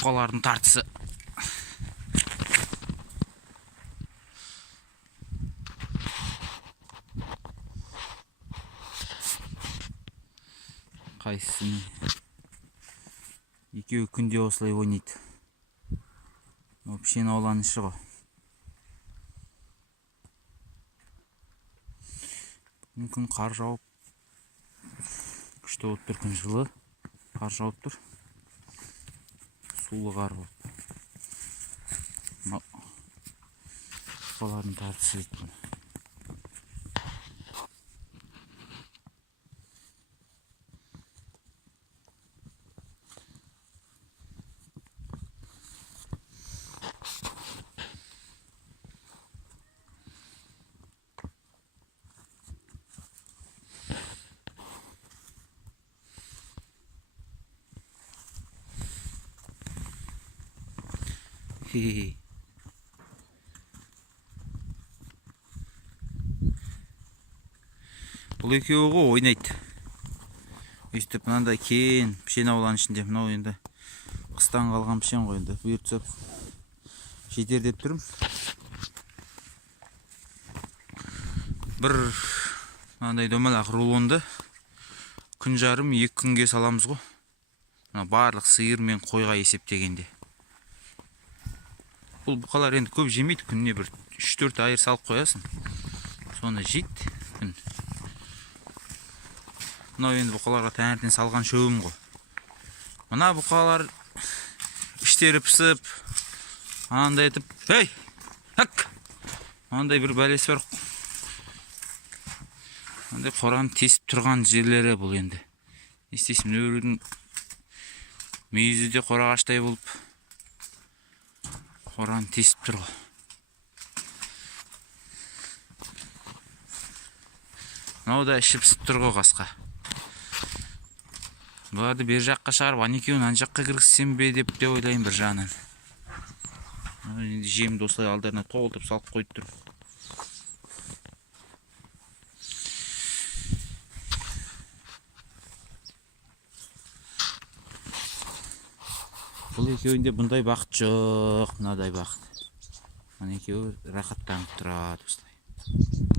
бұқалардың тартысы. Қайсысын? Екеуі күнде осылай ойнайды. Пішен ауланың іші ғой. Мүмкін қар жауып, күшті болып тұр, күн жылы. Қар жауып тұр. Сулы қар болып. Бұқалардың тартысы дейді. Бұл екеуі ғой ойнайды. Өйстіп мынандай кен пішен ауланың ішінде. Мынау енді қыстан қалған пішен ғой енді. Бұйыртса жетер деп тұрмын. Бір мынандай дөмелақ рулонды күн жарым 2 күнге саламыз ғой. Барлық сиыр мен қойға есептегенде. Бұл бұқалар енді көп жемейді, күніне бір 3-4 айыр салып қоясың. Соны жейді күн. Мынау енді бұқаларға таңертең салған шөбім ғой. Мына бұқалар іштері пісіп, андай етіп, ей, әк! Андай бір бәлесі бар. Андай қораны тесіп тұрған жерлері бұл енді. Естесім, өрудің мүйізі де қорағаштай болып, қораны тесіп тұр ғой. Мынау да іші пісіп тұр ғой қасқа. Бұларды бер жаққа шығарып, екеуін ан жаққа кіргізсем бе деп те ойлайын бір жағынан. Жемді осылай алдарына толтырып салып қойып тұр. Бұл екеуінде бұндай бақыт жоқ, мынадай бақыт. Екеуі рахаттанып тұрады осылай.